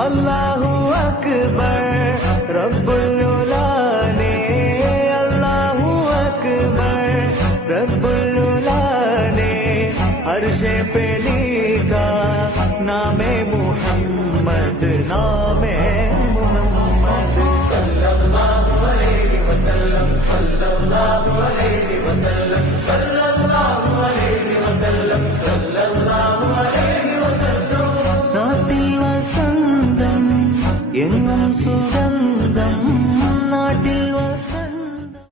അല്ലാഹു അക്ബർ റബ്ബുൽ ഉലാ ने अल्लाहु अकबर रब्बुल उला ने अर्शे पे लिखा नामे मुहम्मद नामे मुहम्मद सल्लल्लाहु अलैहि वसल्लम सल्लल्लाहु अलैहि वसल्लम सल्लल्लाहु अलैहि वसल्लम सल्लल्लाहु अलैहि वसल्लम നാട്ടിൽ വസന്തം എങ്ങും സുഗന്ധം നാട്ടിൽ